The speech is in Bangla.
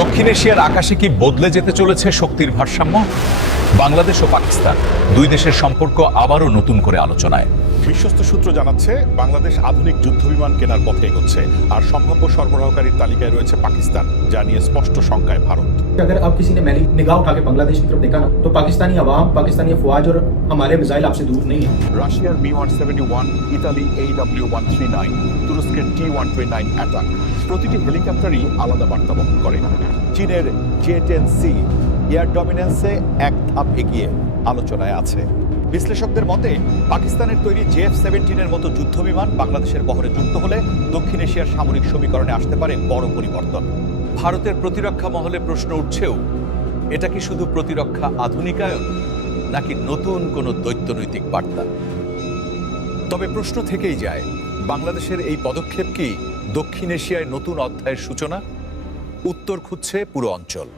দক্ষিণ এশিয়ার আকাশে কি বদলে যেতে চলেছে শক্তির ভারসাম্য? বাংলাদেশ ও পাকিস্তান দুই দেশের সম্পর্ক আবারও নতুন করে আলোচনায় বিশ্বস্ত সূত্র জানাচ্ছে বাংলাদেশ আধুনিক যুদ্ধবিমান কেনার পথে এগোচ্ছে আর সম্ভাব্য সরবরাহকারীর তালিকায় রয়েছে পাকিস্তান যা নিয়ে স্পষ্ট শঙ্কায় ভারত अगर अब किसी ने मैली निगाह उठा के बांग्लादेश की तरफ देखा ना तो पाकिस्तानी अवाम पाकिस्तानी अफवाज और हमारे मिसाइल आपसे दूर नहीं है রাশিয়ার B one seventy one Italy এই ডাব্লিউ ওয়ান থ্রি নাইন তুরস্কের T one two nine attack প্রতিটি হেলিকপ্টারই আলাদা বার্তা বহন করে চীনের জে টেন সি এয়ার ডমিনেন্সে এক ধাপ এগিয়ে আলোচনায় আছে। বিশ্লেষকদের মতে, পাকিস্তানের তৈরি জেএফ সেভেন্টিনের মতো যুদ্ধবিমান বাংলাদেশের বহরে যুক্ত হলে দক্ষিণ এশিয়ার সামরিক সমীকরণে আসতে পারে বড় পরিবর্তন। ভারতের প্রতিরক্ষা মহলে প্রশ্ন উঠছেও, এটা কি শুধু প্রতিরক্ষা আধুনিকায়ন, নাকি নতুন কোনো দৈত্যনৈতিক বার্তা? তবে প্রশ্ন থেকেই যায়, বাংলাদেশের এই পদক্ষেপ কি দক্ষিণ এশিয়ায় নতুন অধ্যায়ের সূচনা? উত্তর খুঁজছে পুরো অঞ্চল।